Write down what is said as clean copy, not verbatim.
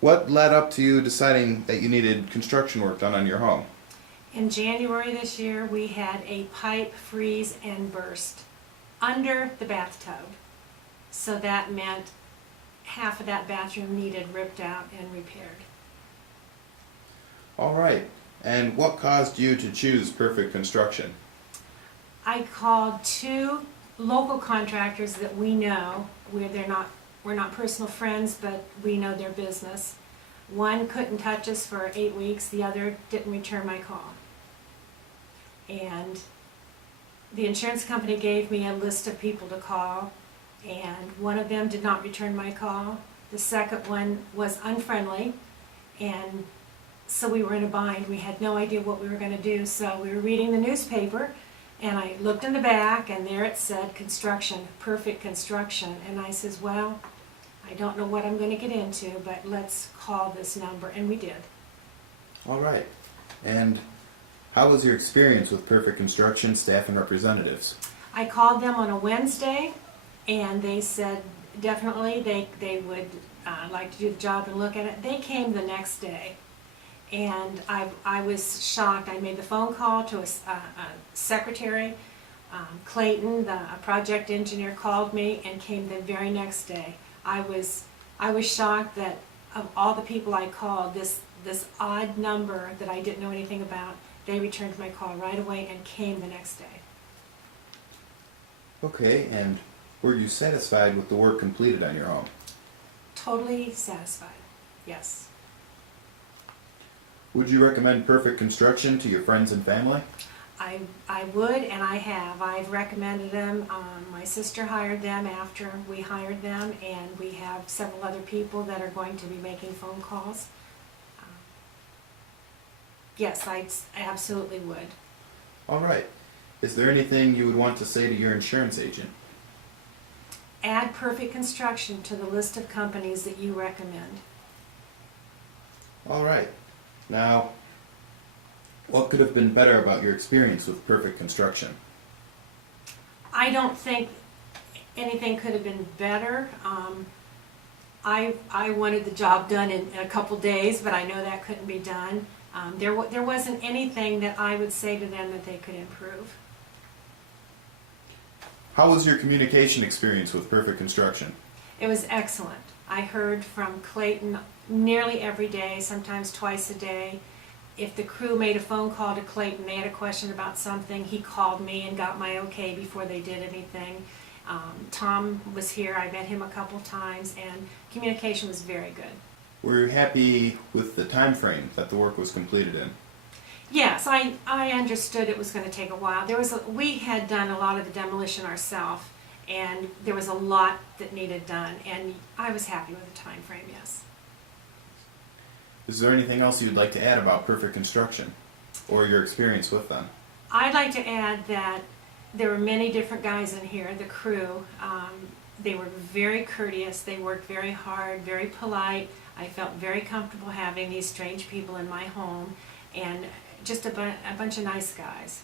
What led up to you deciding that you needed construction work done on your home? In January this year, we had a pipe freeze and burst under the bathtub. So that meant half of that bathroom needed ripped out and repaired. All right. And what caused you to choose Perfect Construction? I called two local contractors that we know, we're not personal friends, but we know their business. One couldn't touch us for 8 weeks, the other didn't return my call. And the insurance company gave me a list of people to call, and one of them did not return my call. The second one was unfriendly, and so we were in a bind. We had no idea what we were going to do, so we were reading the newspaper, and I looked in the back, and there it said construction, Perfect Construction, and I says, well, I don't know what I'm going to get into, but let's call this number, and we did. All right. And how was your experience with Perfect Construction staff and representatives? I called them on a Wednesday, and they said definitely they would like to do the job and look at it. They came the next day, and I was shocked. I made the phone call to a secretary. Clayton, the project engineer, called me and came the very next day. I was shocked that of all the people I called, this odd number that I didn't know anything about, they returned my call right away and came the next day. Okay, and were you satisfied with the work completed on your home? Totally satisfied, yes. Would you recommend Perfect Construction to your friends and family? I would, and I have. I've recommended them. My sister hired them after we hired them, and we have several other people that are going to be making phone calls. Yes, I absolutely would. All right. Is there anything you would want to say to your insurance agent? Add Perfect Construction to the list of companies that you recommend. All right. Now, what could have been better about your experience with Perfect Construction? I don't think anything could have been better. I wanted the job done in a couple days, but I know that couldn't be done. There wasn't anything that I would say to them that they could improve. How was your communication experience with Perfect Construction? It was excellent. I heard from Clayton nearly every day, sometimes twice a day. If the crew made a phone call to Clayton, they had a question about something, he called me and got my okay before they did anything. Tom was here, I met him a couple times, and communication was very good. Were you happy with the time frame that the work was completed in? Yes, I understood it was going to take a while. We had done a lot of the demolition ourselves, and there was a lot that needed done, and I was happy with the time frame, yes. Is there anything else you'd like to add about Perfect Construction or your experience with them? I'd like to add that there were many different guys in here, the crew. They were very courteous, they worked very hard, very polite. I felt very comfortable having these strange people in my home, and just a bunch of nice guys.